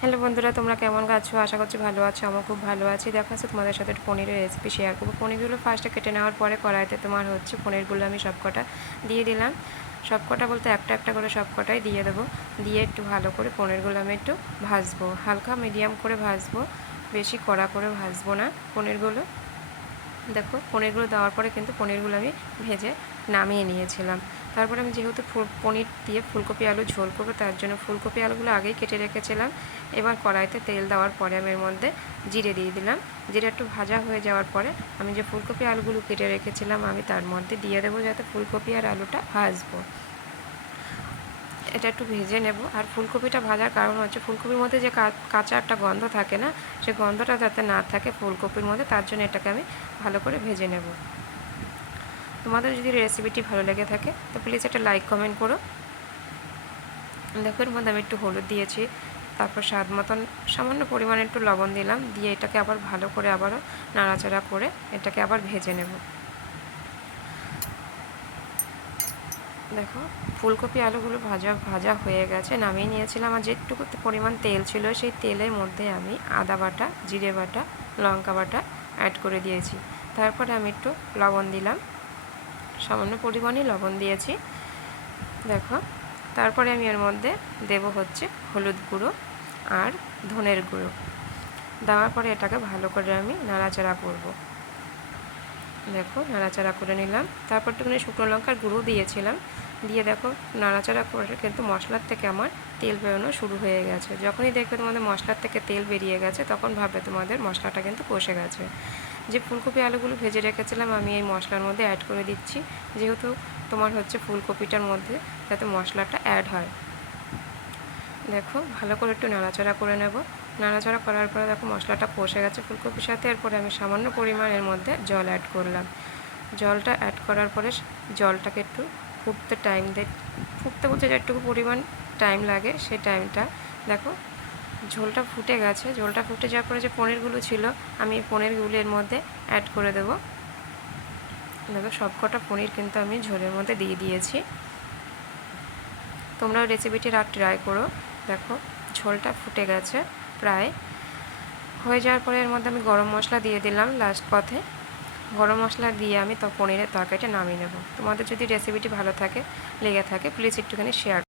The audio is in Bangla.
হ্যালো বন্ধুরা, তোমরা কেমন আছো? আশা করছি ভালো আছো আমার খুব ভালো আছি। দেখো, আজকে তোমাদের সাথে একটু পনিরের রেসিপি শেয়ার করব। পনিরগুলো ফার্স্টে কেটে নেওয়ার পরে কড়াইতে তোমার হচ্ছে পনিরগুলো আমি সবকটা দিয়ে দিলাম। সবকটা বলতে একটা একটা করে সবকটাই দিয়ে দেবো। দিয়ে একটু ভালো করে পনিরগুলো আমি একটু ভাজবো। হালকা মিডিয়াম করে ভাজবো, বেশি কড়া করে ভাজবো না পনিরগুলো। দেখো, পনিরগুলো দেওয়ার পরে কিন্তু পনিরগুলো আমি ভেজে নামিয়ে নিয়েছিলাম। তারপরে আমি যেহেতু ফুল, পনির দিয়ে ফুলকপি আলু ঝোল করব, তার জন্য ফুলকপি আলুগুলো আগেই কেটে রেখেছিলাম। এবার কড়াইতে তেল দেওয়ার পরে আমি এর মধ্যে জিরে দিয়ে দিলাম। জিরে একটু ভাজা হয়ে যাওয়ার পরে আমি যে ফুলকপি আলুগুলো কেটে রেখেছিলাম, আমি তার মধ্যে দিয়ে দেবো যাতে ফুলকপি আর আলুটা ভাজবো। এটা একটু ভেজে নেব। আর ফুলকপিটা ভাজার কারণ হচ্ছে ফুলকপির মধ্যে যে কাঁচা একটা গন্ধ থাকে না, সে গন্ধটা যাতে না থাকে ফুলকপির মধ্যে, তার জন্য এটাকে আমি ভালো করে ভেজে নেব। তোমাদের যদি রেসিপিটি ভালো লেগে থাকে, তো প্লিজ একটা লাইক কমেন্ট করো। দেখো এর মধ্যে আমি একটু হলুদ দিয়েছি, তারপর স্বাদ মতন সামান্য পরিমাণে একটু লবণ দিলাম, দিয়ে এটাকে আবার ভালো করে আবারও নাড়াচাড়া করে এটাকে আবার ভেজে নেব। দেখো, ফুলকপি আলুগুলো ভাজা ভাজা হয়ে গেছে। নামিয়ে নিয়েছিলাম আর যেটুকু পরিমাণ তেল ছিল, সেই তেলের মধ্যে আমি আদা বাটা, জিরে বাটা, লঙ্কা বাটা অ্যাড করে দিয়েছি। তারপরে আমি একটু লবণ দিলাম। সামান্য পরিমাণে লবণ দিয়েছি। দেখো, তারপরে আমি এর মধ্যে দেব হচ্ছে হলুদ গুঁড়ো আর ধনের গুঁড়ো। দেওয়ার পরে এটাকে ভালো করে আমি নাড়াচাড়া করব। দেখো, নাড়াচাড়া করে নিলাম। তারপর একটুখানি শুকনো লঙ্কার গুঁড়ো দিয়েছিলাম। দিয়ে দেখো, নাড়াচাড়া করে কিন্তু মশলার থেকে আমার তেল বেরোনো শুরু হয়ে গেছে। যখনই দেখবে তোমাদের মশলার থেকে তেল বেরিয়ে গেছে, তখন ভাববে তোমাদের মশলাটা কিন্তু কষে গেছে। যে ফুলকপি আলুগুলো ভেজে রেখেছিলাম, আমি এই মশলার মধ্যে অ্যাড করে দিচ্ছি। যেহেতু তোমার হচ্ছে ফুলকপিটার মধ্যে যাতে মশলাটা অ্যাড হয়। দেখো, ভালো করে একটু নাড়াচাড়া করে নেব। নাড়াচাড়া করার পরে দেখো মশলাটা কষে গেছে ফুলকপির সাথে। এরপরে আমি সামান্য পরিমাণের মধ্যে জল অ্যাড করলাম। জলটা অ্যাড করার পরে জলটাকে একটু ফুটতে টাইম দেয় ফুটতে বলতে যেটুকু পরিমাণ টাইম লাগে সেই টাইমটা দেখো ঝোলটা ফুটে গেছে। ঝোলটা ফুটে যাওয়ার পরে যে পনিরগুলো ছিল, আমি পনিরগুলো এর মধ্যে অ্যাড করে দেবো। দেখো, সবকটা পনির কিন্তু আমি ঝোলের মধ্যে দিয়ে দিয়েছি। তোমরাও রেসিপিটি আর ট্রাই করো। দেখো, ঝোলটা ফুটে গেছে প্রায়। হয়ে যাওয়ার পরে এর মধ্যে আমি গরম মশলা দিয়ে দিলাম লাস্ট পথে। গরম মশলা দিয়ে আমি তো পনিরের তরকারিটা নামিয়ে নেব। তোমাদের যদি রেসিপিটি ভালো থাকে, লেগে থাকে প্লিজ একটুখানি শেয়ার